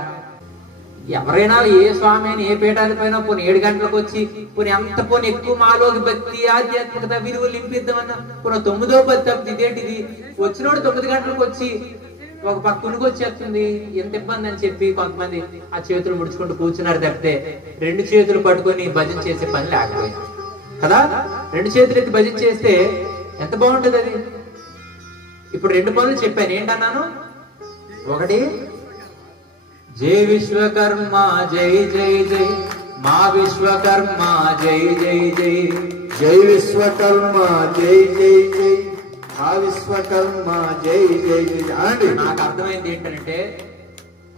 ఎవరైనా ఏ స్వామి అయినా ఏ పీఠాలపైన పోనీ 7 గంటలకు వచ్చి పోనీ ఎంత పోనీ ఎక్కువ మాలోకి భక్తి ఆధ్యాత్మికత విలువలు నింపిద్దామన్నా పోనీ 9వ 10 తప్పిది ఇదేంటిది వచ్చినోడు 9 గంటలకు వచ్చి ఒక పక్క వచ్చేస్తుంది ఎంత ఇబ్బంది అని చెప్పి కొంతమంది ఆ చేతులు ముడుచుకుంటూ కూర్చున్నారు తప్పితే 2 చేతులు పట్టుకొని భజన చేసే పని లేకపోయింది కదా. 2 చేతులు ఎత్తి భజన చేస్తే ఎంత బాగుంటుంది అది. ఇప్పుడు 2 పనులు చెప్పాను. ఏంటన్నాను? ఒకటి జై విశ్వకర్మ జై జై జై మా విశ్వకర్మ జై జై జై జై విశ్వకర్మ జై జై జై మా విశ్వకర్మ జై జై జై అండి. నాకు అర్థమైంది ఏంటంటే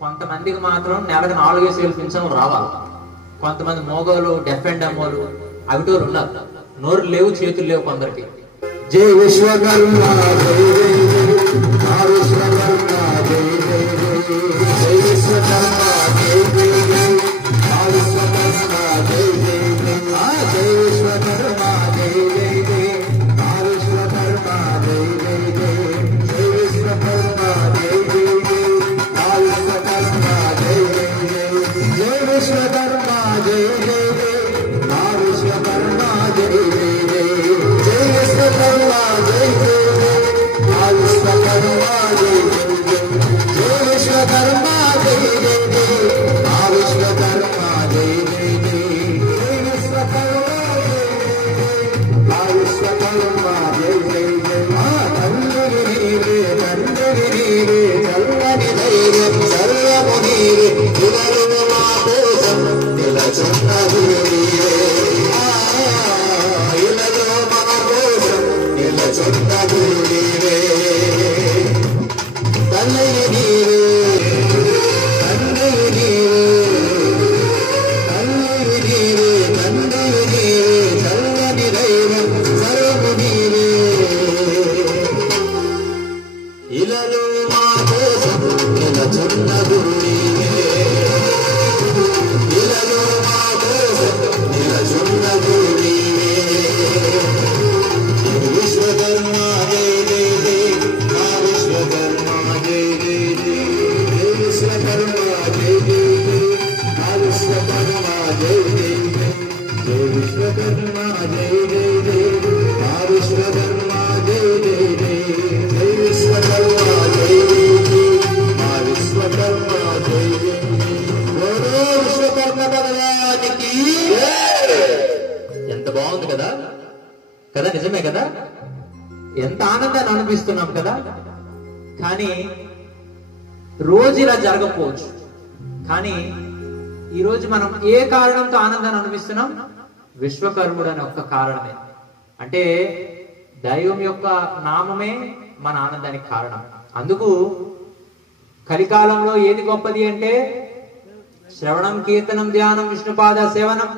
కొంతమందికి మాత్రం నెలకు 4,000 పింఛన్లు రావాలి. కొంతమంది మోగోలు డెఫ్ అండ్ డమ్మోలు అవిటోలు ఉన్నారు. నోరు లేవు చేతులు లేవు కొందరికి. జై విశ్వకర్మ జై జై జై మా విశ్వకర్మ జై జై జై జై విశ్వకర్మ జై జై జై మా విశ్వకర్మ జై జై జై జై విశ్వకర్మ జై జై జై మా విశ్వకర్మ జై జై జై జై విశ్వకర్మ జై జై జై మా విశ్వకర్మ జై జై జై జై విశ్వకర్మ జై జై జై మా విశ్వకర్మ జై జై జై జై విశ్వకర్మ జై జై జై మా విశ్వకర్మ జై జై జై జై విశ్వకర్మ జై జై జై మా విశ్వకర్మ జై జై జై జై విశ్వకర్మ మా విశ్వకర్మ జై జై జై మా తండ్రి నీవే తండ్రి నీవే చల్లని ధైర్యం సర్వము నీవే ఇవరు మా కోసం నిలచున్నది నీవే ఇలరు మా కోసం నిలచున్నది నీవే తల్లి నీవే తండ్రి నీవే తల్లి నీవే తండ్రి నీవే చల్లని ధైర్యం సర్వము నీవే ఇలలు మా కోసం నిలచున్నది నీవే ఇలలు మా కోసం నిలచున్నది నీవే విశ్వకర్మ జై జై జై మా విశ్వకర్మ జై జై జై జై విశ్వకర్మ జై జై జై మా విశ్వకర్మ జై జై జై జై విశ్వకర్మ జై జై జై మా విశ్వకర్మ జై జై జై జై విశ్వకర్మ జై జై జై మా విశ్వకర్మ జై జై జై ఓ విశ్వకర్మ భగవానికి ఎంత బాగుంది కదా కదా. నిజమే కదా. ఎంత ఆనందాన్ని అనిపిస్తున్నాం కదా. కానీ రోజు ఇలా జరగకపోవచ్చు. కానీ ఈరోజు మనం ఏ కారణంతో ఆనందాన్ని అనిపిస్తున్నాం? విశ్వకర్ముడు అనే ఒక్క కారణమే. అంటే దైవం యొక్క నామమే మన ఆనందానికి కారణం. అందుకు కలికాలంలో ఏది గొప్పది అంటే శ్రవణం కీర్తనం ధ్యానం విష్ణుపాద సేవనం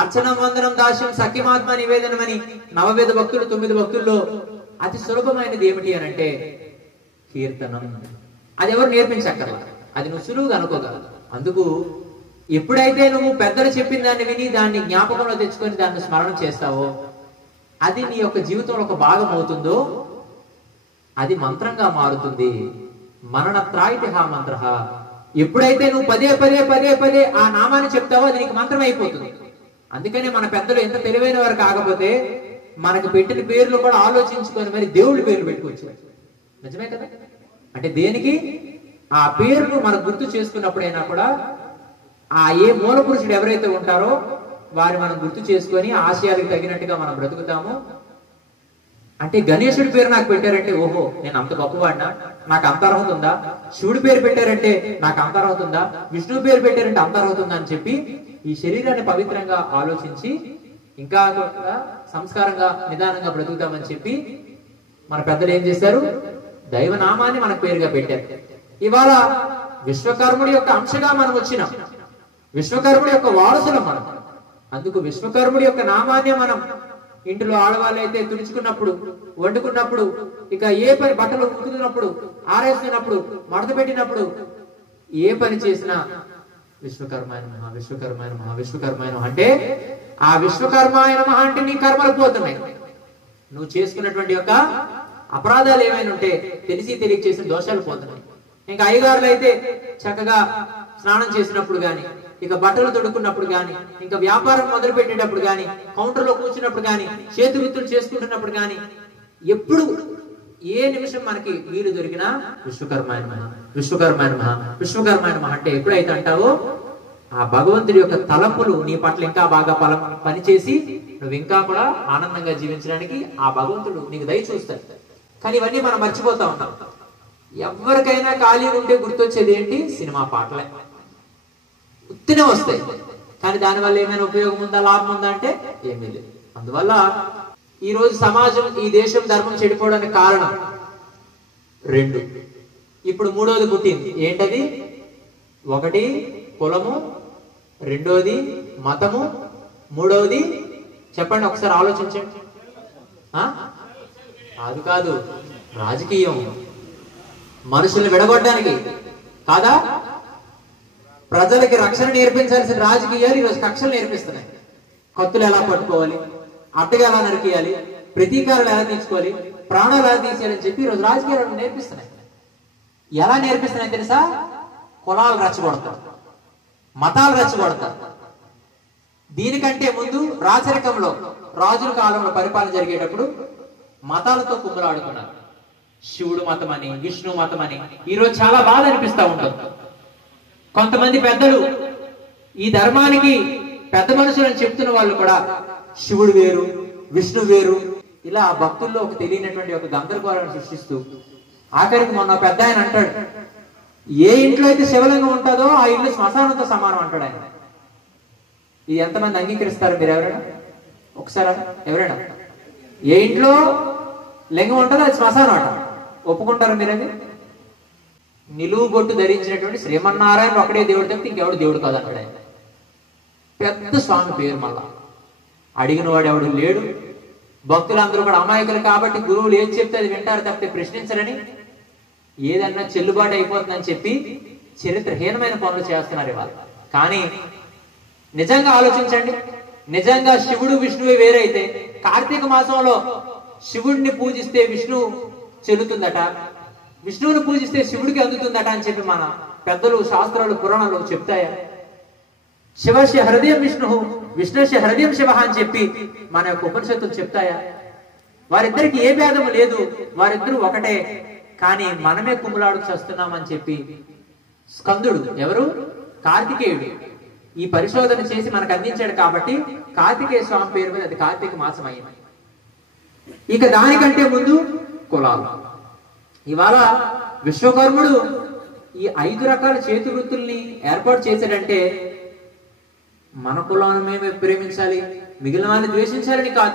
అర్చనం వందనం దాస్యం సఖ్యమాత్మ నివేదనమని నవవేద భక్తులు 9 భక్తుల్లో అతి సులభమైనది ఏమిటి అని అంటే కీర్తనం. అది ఎవరు నేర్పించక్కర్లా, అది నువ్వు సులువుగా అనుకోగలవు. అందుకు ఎప్పుడైతే నువ్వు పెద్దలు చెప్పిన దాన్ని విని దాన్ని జ్ఞాపకంలో తెచ్చుకొని దాన్ని స్మరణ చేస్తావో అది నీ యొక్క జీవితంలో ఒక భాగం అవుతుందో అది మంత్రంగా మారుతుంది. మనన త్రాయితిహ మంత్ర. ఎప్పుడైతే నువ్వు పదే పదే పదే పదే ఆ నామాన్ని చెప్తావో అది నీకు మంత్రం అయిపోతుంది. అందుకనే మన పెద్దలు ఎంత తెలివైన వారు కాకపోతే మనకు పెట్టిన పేర్లు కూడా ఆలోచించుకొని మరి దేవుళ్ళ పేర్లు పెట్టుకోవచ్చు. నిజమే కదా. అంటే దేనికి? ఆ పేర్లు మనం గుర్తు చేసుకున్నప్పుడైనా కూడా ఆ ఏ మూల పురుషుడు ఎవరైతే ఉంటారో వారి మనం గుర్తు చేసుకొని ఆశయాలకు తగినట్టుగా మనం బ్రతుకుతాము. అంటే గణేశుడి పేరు నాకు పెట్టారంటే ఓహో నేను అంత గొప్పవాడినా, నాకు అంత అర్హత ఉందా? శివుడి పేరు పెట్టారంటే నాకు అంత అర్హత ఉందా? విష్ణువు పేరు పెట్టారంటే అంత అర్హత ఉందా అని చెప్పి ఈ శరీరాన్ని పవిత్రంగా ఆలోచించి ఇంకా సంస్కారంగా నిదానంగా బ్రతుకుతామని చెప్పి మన పెద్దలు ఏం చేశారు? దైవనామాన్ని మనకు పేరుగా పెట్టారు. ఇవాళ విశ్వకర్ముడి యొక్క అంశగా మనం వచ్చినాం, విశ్వకర్ముడి యొక్క వారసులం మనం. అందుకు విశ్వకర్ముడి యొక్క నామాన్ని మనం ఇంటిలో ఆడవాళ్ళైతే తుడుచుకున్నప్పుడు, వండుకున్నప్పుడు, ఇక ఏ పని బట్టలు ఉతుకుతున్నప్పుడు, ఆరేస్తున్నప్పుడు, మడత పెట్టినప్పుడు, ఏ పని చేసినా విశ్వకర్మాయ నమః విశ్వకర్మాయ నమః విశ్వకర్మాయ నమః అంటే ఆ విశ్వకర్మాయ నమః అంటే నీ కర్మలు పోతున్నాయి. నువ్వు చేసుకున్నటువంటి యొక్క అపరాధాలు ఏమైనా ఉంటే తెలిసి తెలియక చేసిన దోషాలు పోతున్నాయి. ఇంకా అయ్యగారులు అయితే చక్కగా స్నానం చేసినప్పుడు గాని, ఇక బట్టలు తొడుక్కున్నప్పుడు గాని, ఇంకా వ్యాపారం మొదలు పెట్టేటప్పుడు గాని, కౌంటర్లో కూర్చున్నప్పుడు గాని, చేతి వృత్తులు చేసుకుంటున్నప్పుడు గాని, ఎప్పుడు ఏ నిమిషం మనకి వీలు దొరికినా విశ్వకర్మాయన మహా, విశ్వకర్మాయన మహా, విశ్వకర్మాయన మహా అంటే ఎప్పుడైతే అంటావో ఆ భగవంతుడి యొక్క తలంపులు నీ పట్ల ఇంకా బాగా పనిచేసి నువ్వు ఇంకా కూడా ఆనందంగా జీవించడానికి ఆ భగవంతుడు నీకు దయ చూస్తాడు. కానీ ఇవన్నీ మనం మర్చిపోతా ఉంటాం. ఎవరికైనా ఖాళీ ఉంటే గుర్తొచ్చేది ఏంటి? సినిమా పాటలే. ఉత్తినే వస్తాయి, కానీ దానివల్ల ఏమైనా ఉపయోగం ఉందా, లాభం ఉందా అంటే ఏమీ లేదు. అందువల్ల ఈ రోజు సమాజం, ఈ దేశం, ధర్మం చెడిపోవడానికి కారణం రెండు. ఇప్పుడు మూడోది పుట్టింది. ఏంటది? ఒకటి కులము, రెండోది మతము, మూడవది చెప్పండి, ఒకసారి ఆలోచించండి. అది కాదు, రాజకీయం. మనుషుల్ని విడగొట్టడానికి కాదా? ప్రజలకి రక్షణ నేర్పించాల్సిన రాజకీయాలు ఈరోజు కక్షలు నేర్పిస్తున్నాయి. కత్తులు ఎలా పట్టుకోవాలి, అట్టగా ఎలా నరికేయాలి, ప్రతీకారాలు ఎలా తీసుకోవాలి, ప్రాణాలు ఎలా తీసేయాలని చెప్పి ఈరోజు రాజకీయాలు నేర్పిస్తున్నాయి. ఎలా నేర్పిస్తున్నాయి తెలుసా? కులాలు రెచ్చగొడతారు, మతాలు రెచ్చగొడతారు. దీనికంటే ముందు రాచరికంలో, రాజుల కాలంలో పరిపాలన జరిగేటప్పుడు మతాలతో కుమ్ములాడుకున్నారు. శివుడు మతం అని, విష్ణు మతం అని. ఈరోజు చాలా బాధ అనిపిస్తూ ఉంటుంది. కొంతమంది పెద్దలు ఈ ధర్మానికి పెద్ద మనుషులు అని చెప్తున్న వాళ్ళు కూడా శివుడు వేరు, విష్ణు వేరు, ఇలా భక్తుల్లో ఒక తెలియనటువంటి ఒక గందరగోళాన్ని సృష్టిస్తూ ఆఖరికి మొన్న పెద్ద ఆయన అంటాడు, ఏ ఇంట్లో అయితే శివలింగం ఉంటుందో ఆ ఇల్లు శ్మశానంతో సమానం అంటాడు ఆయన. ఇది ఎంతమంది అంగీకరిస్తారు? మీరు ఎవరైనా ఒకసారి ఎవరైనా ఏ ఇంట్లో లింగం ఉంటుందో అది శ్మశానం అంట, ఒప్పుకుంటారు మీరు? అది నిలువు బొట్టు ధరించినటువంటి శ్రీమన్నారాయణ ఒకడే దేవుడు తప్పితే ఇంకెవడు దేవుడు కాదు అంటాడు ఆయన. పెద్ద స్వామి పేరు. మళ్ళా అడిగిన వాడు ఎవడు లేడు. భక్తులందరూ కూడా అమాయకులు కాబట్టి గురువులు ఏది చెప్తే అది వింటారు తప్పితే ప్రశ్నించరని, ఏదన్నా చెల్లుబాటు అయిపోతుందని చెప్పి చరిత్రహీనమైన పనులు చేస్తున్నారు ఇవాళ. కానీ నిజంగా ఆలోచించండి, నిజంగా శివుడు విష్ణువే వేరైతే కార్తీక మాసంలో శివుడిని పూజిస్తే విష్ణు చెల్లుతుందట, విష్ణువుని పూజిస్తే శివుడికి అందుతుందట అని చెప్పి మన పెద్దలు, శాస్త్రాలు, పురాణాలు చెప్తాయా? శివస్య హృదయం విష్ణు, విష్ణుస్య హృదయం శివ అని చెప్పి మన యొక్క ఉపనిషత్తులు చెప్తాయా? వారిద్దరికి ఏ భేదము లేదు, వారిద్దరూ ఒకటే. కానీ మనమే కుమ్ములాడుకు చేస్తున్నామని చెప్పి స్కందుడు, ఎవరు? కార్తికేయుడు, ఈ పరిశోధన చేసి మనకు అందించాడు. కాబట్టి కార్తికేయ స్వామి పేరు మీద అది కార్తీక మాసం అయింది. ఇక దానికంటే ముందు కులాలు. ఇవాళ విశ్వకర్ముడు ఈ 5 రకాల చేతి వృత్తుల్ని ఏర్పాటు చేశాడంటే మన కులాన్ని మేము ప్రేమించాలి, మిగిలిన వాళ్ళని ద్వేషించాలని కాదు.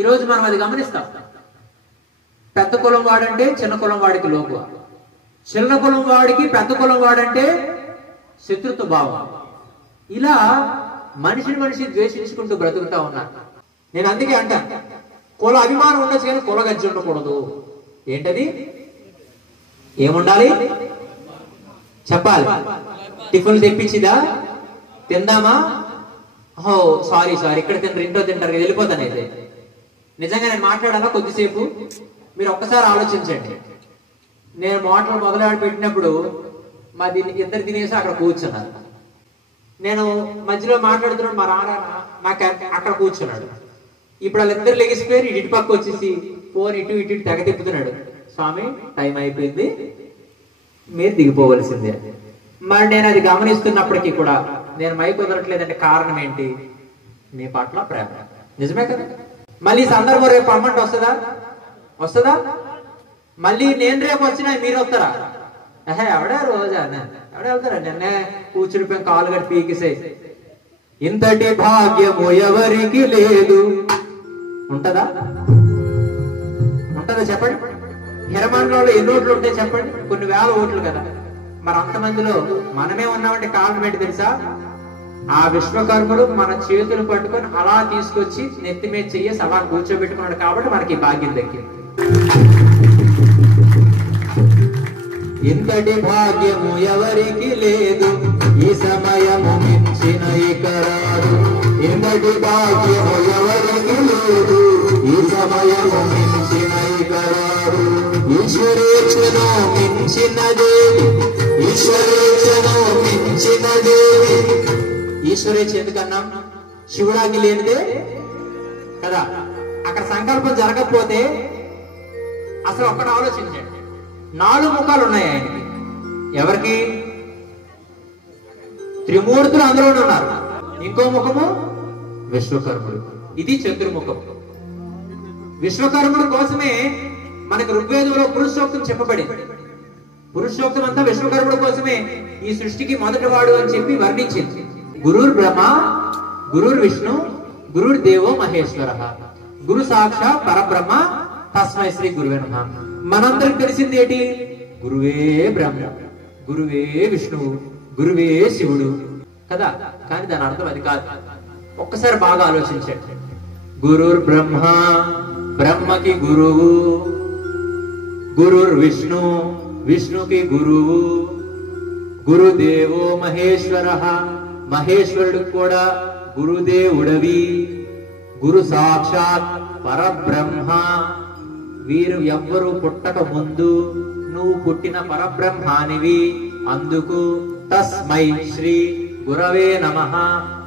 ఈరోజు మనం అది గమనిస్తాం. పెద్ద కులం వాడంటే చిన్న కులం వాడికి లోకువ, చిన్న కులం వాడికి పెద్ద కులం వాడంటే శత్రుత్వ భావం. ఇలా మనిషి ద్వేషించుకుంటూ బ్రతుకుతా ఉన్నాను. నేను అందుకే అంటాను, కుల అభిమానం ఉండొచ్చు కానీ కుల గజ్జి ఉండకూడదు. ఏంటది? ఏముండాలి చెప్పాలి. టిఫిన్లు తెప్పించిదా? తిందామా? ఓ సారీ ఇక్కడ తింటారు, ఇంట్లో తింటారు, వెళ్ళిపోతాను. అయితే నిజంగా నేను మాట్లాడాలా కొద్దిసేపు? మీరు ఒక్కసారి ఆలోచించండి. నేను మాటలు మొదలాడి పెట్టినప్పుడు మా ఇద్దరు తినేసి అక్కడ కూర్చున్నారు. నేను మధ్యలో మాట్లాడుతున్నాడు, మా రానా నాకు అక్కడ కూర్చున్నాడు. ఇప్పుడు వాళ్ళిద్దరు లెగిసిపోయారు. ఇటు పక్క వచ్చేసి ఫోన్ ఇటు తెగ తిప్పుతున్నాడు. స్వామి టైం అయిపోయింది, మీరు దిగిపోవలసిందే. మరి నేను అది గమనిస్తున్నప్పటికీ కూడా నేను మైక్ కుదరట్లేదంటే కారణం ఏంటి? మీ పట్ల ప్రేమ. నిజమే కదా? మళ్ళీ సందర్భం రేపు అమ్మంటే వస్తుందా? మళ్ళీ నేను రేపు వచ్చినా మీరు వస్తారా? ఎవడా రోజా ఎవడే వెళ్తారా? నిన్నే కూర్చునిపోయి కాలు గట్టి పీకిసే. ఇంతటి భాగ్యము ఎవరికి లేదు. ఉంటదా చెప్పండి? హిరమండలో ఎన్ని ఓట్లు ఉంటాయి చెప్పండి? కొన్ని వేల ఓట్లు కదా. మరి అంతమందిలో మనమే ఉన్నామంటే కారణం ఏంటి తెలుసా? ఆ విశ్వకర్ముడు మన చేతులు పట్టుకొని అలా తీసుకొచ్చి నెత్తి మీద చెయ్యేసి అలా కూర్చోబెట్టుకున్నాడు కాబట్టి మనకి భాగ్యం దక్కింది. ఇంతటి భాగ్యము ఎవరికి లేదు, ఈ సమయము మించిన ఇక రాదు. ఇంతటి భాగ్యము ఎవరికి లేదు, ఈ సమయము మించిన ఇక రాదు. ఈశ్వరేచ్ఛను మించినదే ఈశ్వరేచ్ఛను మించినదేది. ఈశ్వరేచ్ఛ ఎందుకన్నాం? శివుడాకి లేనిదే కదా. అక్కడ సంకల్పం జరగకపోతే అసలు ఒక్కటి ఆలోచించండి, 4 ముఖాలు ఉన్నాయి ఆయనకి. ఎవరికి? త్రిమూర్తులు అందులోనే ఉన్నారు. ఇంకో ముఖము విశ్వకర్ముడు. ఇది చతుర్ముఖం. విశ్వకర్ముడు కోసమే మనకు ఋగ్వేదంలో పురుషోక్తం చెప్పబడింది. పురుషోక్తం అంతా విశ్వకర్ముడు కోసమే, ఈ సృష్టికి మొదటి వాడు అని చెప్పి వర్ణించింది. గురుర్ బ్రహ్మ, గురుర్ విష్ణు, గురుర్ దేవో మహేశ్వర, గురు సాక్షా పరబ్రహ్మ తస్మై శ్రీ గురువే నమః. మనందరికి తెలిసింది ఏంటి? గురువే బ్రహ్మ, గురువే విష్ణువు, గురువే శివుడు కదా. కానీ దాని అర్థం అది కాదు. ఒక్కసారి బాగా ఆలోచించండి. గురుర్ బ్రహ్మ, బ్రహ్మకి గురువు. గురుర్ విష్ణు, విష్ణుకి గురువు. గురుదేవో మహేశ్వర, మహేశ్వరుడు కూడా గురుదేవుడవి. గురు సాక్షాత్ పరబ్రహ్మ, వీరు ఎవ్వరూ పుట్టక ముందు నువ్వు పుట్టిన పరబ్రహ్మానివి. అందుకు తస్మై శ్రీ గురవే నమః,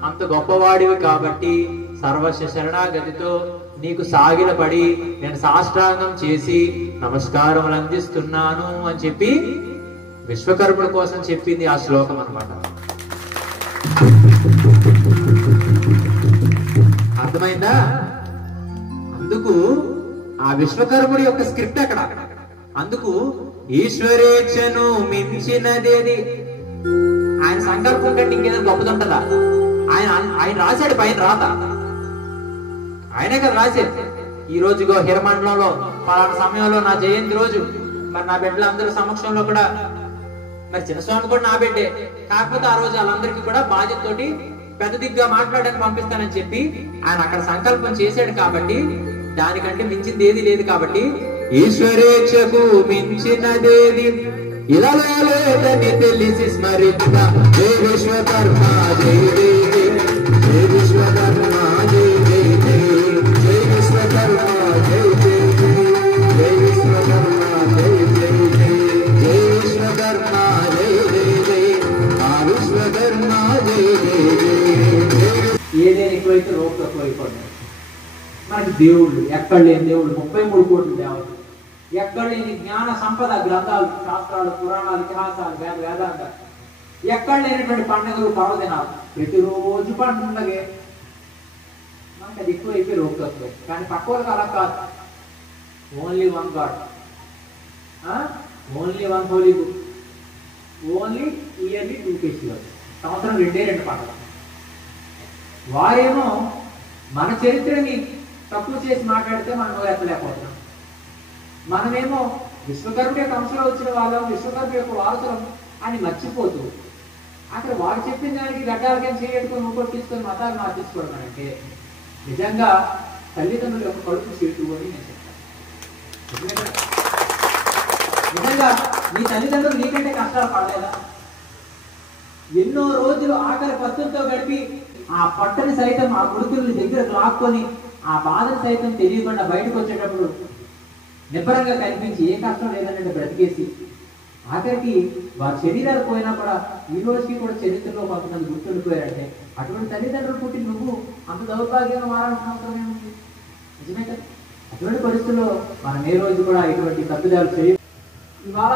అంత గొప్పవాడివి కాబట్టి సర్వస్వ శరణాగతితో నీకు సాగిలపడి నేను సాష్టాంగం చేసి నమస్కారములు అందిస్తున్నాను అని చెప్పి విశ్వకర్ముడి కోసం చెప్పింది ఆ శ్లోకం అన్నమాట. అర్థమైందా? అందుకు ఆ విశ్వకర్ముడి యొక్క స్క్రిప్ట్ అక్కడ. అందుకు ఈశ్వరేచ్ఛను మించినదేది. ఆయన సంకల్పం కంటే ఇంకేదో గొప్పదుంటదా? ఆయన రాశాడు పైన రాత, ఆయనే కదా రాసేది. ఈ రోజుగో హిరమండలంలో పలానా సమయంలో నా జయంతి రోజు మరి నా బిడ్డలందరి సమక్షంలో కూడా, మరి చిన్నస్వామి కూడా నా బిడ్డే, కాకపోతే ఆ రోజు వాళ్ళందరికీ కూడా బాధ్యతతోటి పెద్ద దిగ్గా మాట్లాడడానికి పంపిస్తానని చెప్పి ఆయన అక్కడ సంకల్పం చేశాడు. కాబట్టి దానికంటే మించింది ఏది లేదు. కాబట్టి ఈశ్వరేచ్ఛకు మించినదేది ఇలా లేదని తెలిసి స్మరించిన జై విశ్వకర్మ జై జై జై, జై విశ్వకర్మ జై జై జై, జై విశ్వకర్మ జై జై జై, జై విశ్వకర్మ జై జై జై, జై విశ్వకర్మ జై జై జై, ఆ విశ్వకర్మ జై జై జై. ఏదైనా ఎక్కువైతే రోగ్ తక్కువైపోతుంది. మనకి దేవుళ్ళు ఎక్కడ లేని దేవుళ్ళు 33 కోట్ల దేవతలు, ఎక్కడ లేని జ్ఞాన సంపద, గ్రంథాలు, శాస్త్రాలు, పురాణాలు, ఇతిహాసాలు, వేదాంతాలు, ఎక్కడ లేనటువంటి పండుగలు, పర్వదినాలు, ప్రతిరోజు పండుగే. మనకి అది ఎక్కువైపోయి రోగ్ తక్కువ. కానీ పక్క వాళ్ళకి అలా కాదు. Only one God, only one holy book, only yearly 2 festivals, సంవత్సరం 2 పండుగ. వారేమో మన చరిత్రని తక్కువ చేసి మాట్లాడితే మనం ఎత్తలేకపోతున్నాం. మనమేమో విశ్వకర్ముడి యొక్క అంశంలో వచ్చిన వాళ్ళం, విశ్వకర్ముడి యొక్క వారసులం అని మర్చిపోతూ అక్కడ వారు చెప్పిన దానికి గడ్డాలకేం చేయట్టుకొని ఇంకోటి తీసుకొని మతాలు మార్చేసుకోవడం అంటే నిజంగా తల్లిదండ్రుల యొక్క కడుపు చేటు అని నేను చెప్తాను. నిజంగా నీ తల్లిదండ్రులు నీకంటే కష్టాలు పడలేదా? ఎన్నో రోజులు ఆకలి పత్తులతో గడిపి ఆ పట్టని సైతం ఆ కొడుకుల్ని దగ్గరకు లాక్కొని ఆ బాధను సైతం తెలియకుండా బయటకు వచ్చేటప్పుడు నిబ్బరంగా కనిపించి ఏ కష్టం లేదంటే బ్రతికేసి ఆఖరికి వారి శరీరాలు పోయినా కూడా ఈ రోజుకి కూడా చరిత్రలో కొంతమంది గుర్తుండిపోయారంటే అటువంటి తల్లిదండ్రులు పుట్టి నువ్వు అంత దౌర్భాగ్యంగా మారాల్సిన అవసరం ఏముంది? నిజమే కదా. అటువంటి పరిస్థితుల్లో మనం ఏ రోజు కూడా ఇటువంటి తప్పిదాలు చేయ. ఇవాళ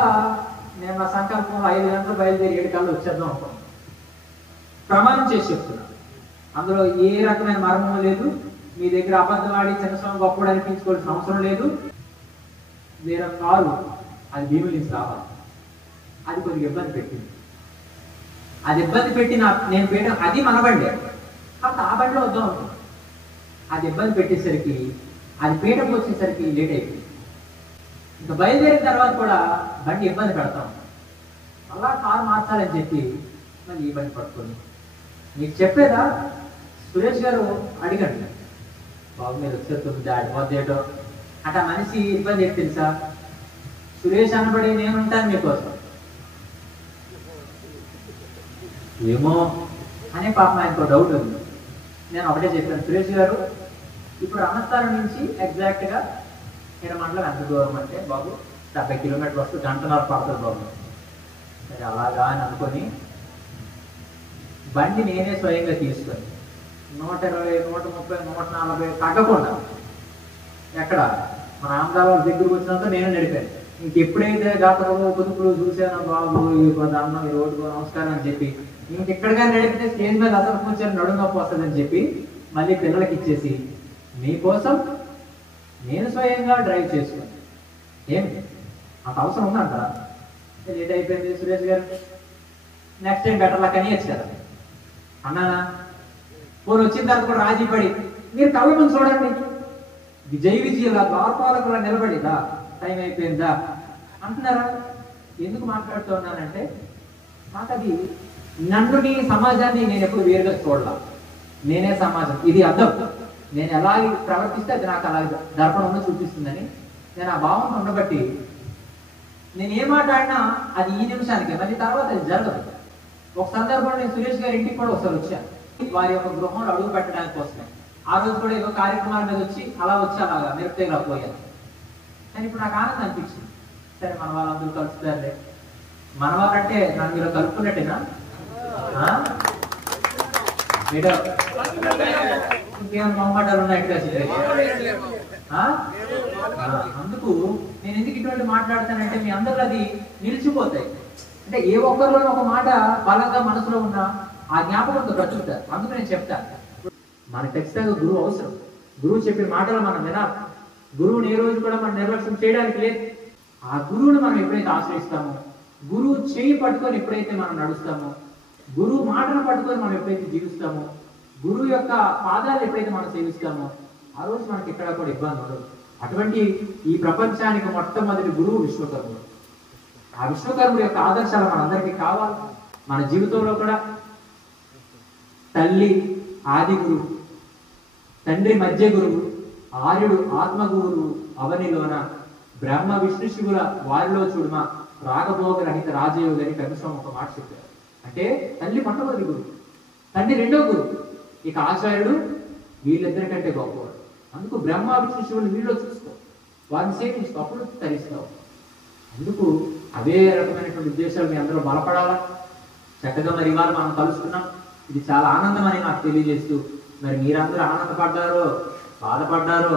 నేను నా సంకల్పంలో 5 గంటలు బయలుదేరి 7 కల్లా వచ్చేద్దాం అనుకున్నాను. ప్రమాణం చేసి చెప్తున్నాను, అందులో ఏ రకమైన మర్మం లేదు. మీ దగ్గర అబద్ధం ఆడి చిన్నస్వామి గొప్పడు అనిపించుకోవాల్సిన అవసరం లేదు. వేరే కారు అది భీముల నుంచి రావాలి, అది కొద్దిగా ఇబ్బంది పెట్టింది. అది ఇబ్బంది పెట్టి నేను పీట అది మన బండి కాబట్టి ఆ బండిలో వద్దాం అనుకున్నాను. అది ఇబ్బంది పెట్టేసరికి అది పీటకు వచ్చేసరికి లేట్ అయిపోయింది. ఇంకా బయలుదేరిన తర్వాత కూడా బండి ఇబ్బంది పెడతాం, అలా కారు మార్చాలని చెప్పి మళ్ళీ ఈ బండి పట్టుకొని మీకు చెప్పేదా సురేష్ గారు అడిగాడు, బాబు మీరు వచ్చేస్తుంది డాడీ పోతేటో అంటే మనిషి ఇబ్బంది ఏంటి తెలుసా? సురేష్ అనబడి నేను ఉంటాను మీకోసం ఏమో అనే పాపం ఆయనకు డౌట్ ఉంది. నేను ఒకటే చెప్పాను, సురేష్ గారు ఇప్పుడు అనంతరం నుంచి ఎగ్జాక్ట్గా హిరమండలం ఎంత దూరం అంటే బాబు 70 కిలోమీటర్లు వస్తే 1.5 గంటలు పడుతుంది బాబు. సరే అలాగా అని అనుకొని బండి నేనే స్వయంగా తీసుకొని 120, 130, 140 తగ్గకుండా ఎక్కడ మన ఆంధ్రాలో దగ్గరకు వచ్చినంత నేను నడిపాను. ఇంకెప్పుడైతే జాతరలో పొదుపులు చూసానో బాబు ఈ అన్నం ఈ రోడ్డు నమస్కారం అని చెప్పి ఇంకెక్కడిగా నడిపితే స్టేజ్ మీద అసలు కూర్చొని నడుము నొప్పి వస్తుందని చెప్పి మళ్ళీ పిల్లలకి ఇచ్చేసి మీకోసం నేను స్వయంగా డ్రైవ్ చేసుకున్నాను. ఏమి అంత అవసరం ఉందంటారా? లేట్ అయిపోయింది సురేష్ గారు, నెక్స్ట్ టైం బెటర్ లక్ అని వచ్చారు అన్నానా? పోనీ వచ్చిన తర్వాత కూడా రాజీ పడి మీరు కళ్ళ ముందు చూడండి, విజయ విజయలా ద్వారపాలకులా నిలబడిదా టైం అయిపోయిందా అంటున్నారా? ఎందుకు మాట్లాడుతూ ఉన్నానంటే నాకు అది నన్ను నీ సమాజాన్ని నేను ఎప్పుడు వేరుగా చూడాల. నేనే సమాజం, ఇది అర్థం. నేను ఎలా ప్రవర్తిస్తే అది నాకు అలా దర్పణంలో చూపిస్తుందని నేను ఆ భావంతో ఉండబట్టి నేను ఏ మాట్లాడినా అది ఈ నిమిషానికి, మళ్ళీ తర్వాత అది జరగదు. ఒక సందర్భంలో నేను సురేష్ గారి ఇంటికి కూడా ఒకసారి వచ్చాను, వారి యొక్క గృహంలో అడుగు పెట్టడానికి వస్తున్నాను. ఆ రోజు కూడా ఏదో కార్యక్రమాల మీద వచ్చి అలాగా మిరపతేలా పోయాను. కానీ ఇప్పుడు నాకు ఆనందం అనిపించింది. సరే మన వాళ్ళందరూ కలుస్తారులే, మన వాళ్ళంటే నన్ను మీరు కలుపుకున్నట్టేనా? ఇంకేమైనా మొహమాటాలు ఉన్నట్టుగా అందుకు నేను ఎందుకు ఇటువంటి మాట్లాడతానంటే మీ అందరూ అది నిలిచిపోతాయి. అంటే ఏ ఒక్కరిలోనూ ఒక మాట బలంగా మనసులో ఉన్న ఆ జ్ఞాపకంతో బ్రతుకుతారు. అందుకు నేను చెప్తాను, మనకు ఖచ్చితంగా గురువు అవసరం. గురువు చెప్పిన మాటలు మనం వినాలి. గురువుని ఏ రోజు కూడా మనం నిర్లక్ష్యం చేయడానికి లేదు. ఆ గురువుని మనం ఎప్పుడైతే ఆశ్రయిస్తామో, గురువు చేయి పట్టుకొని ఎప్పుడైతే మనం నడుస్తామో, గురువు మాటను పట్టుకొని మనం ఎప్పుడైతే జీవిస్తామో, గురువు యొక్క పాదాలు ఎప్పుడైతే మనం సేవిస్తామో ఆ రోజు మనకి ఎక్కడ కూడా ఇబ్బంది ఉండదు. అటువంటి ఈ ప్రపంచానికి మొట్టమొదటి గురువు విశ్వకర్ముడు. ఆ విశ్వకర్ముడు యొక్క ఆదర్శాలు మనందరికీ కావాలి. మన జీవితంలో కూడా తల్లి ఆది గురువు, తండ్రి మధ్య గురువు, ఆర్యుడు ఆత్మ గురువు, అవనిలోన బ్రహ్మ విష్ణు శివుల వారిలో చూడమా రాగభోగ రహిత రాజయోగి అని కమిషన్ ఒక మాట చెప్పారు. అంటే తల్లి మొట్టమొదటి గురువు, తండ్రి రెండో గురువు, ఇక ఆచార్యుడు వీళ్ళిద్దరికంటే గొప్పవాడు. అందుకు బ్రహ్మ విష్ణు శివులు వీళ్ళు చూసుకో, వారిని సేవించుకో, అప్పుడు తరిస్తావు. అందుకు అవే రకమైనటువంటి ఉద్దేశాలు మీ అందరూ బలపడాలా. చక్కగా మరి ఇవాళ మనం కలుసుకున్నాం, ఇది చాలా ఆనందం అని నాకు తెలియజేస్తూ, మరి మీరందరూ ఆనందపడ్డారో బాధపడ్డారో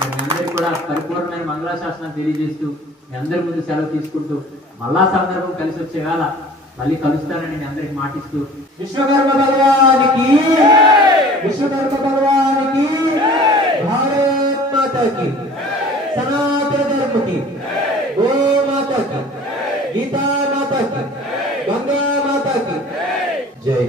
మీ అందరికి కూడా పరిపూర్ణమైన మంగళాశాసనం తెలియజేస్తూ మీ అందరి ముందు సెలవు తీసుకుంటూ మళ్ళా సందర్భం కలిసి వచ్చే వేళ మళ్ళీ కలుస్తానని నేను అందరికి మాటిస్తూ విశ్వకర్మ భగవానికి, విశ్వకర్మ భగవానికి, భారత్ మాతాకి, సనాతన ధర్మకి, గో మాతాకి, గీతా మాతాకి, గంగా మాతాకి జై.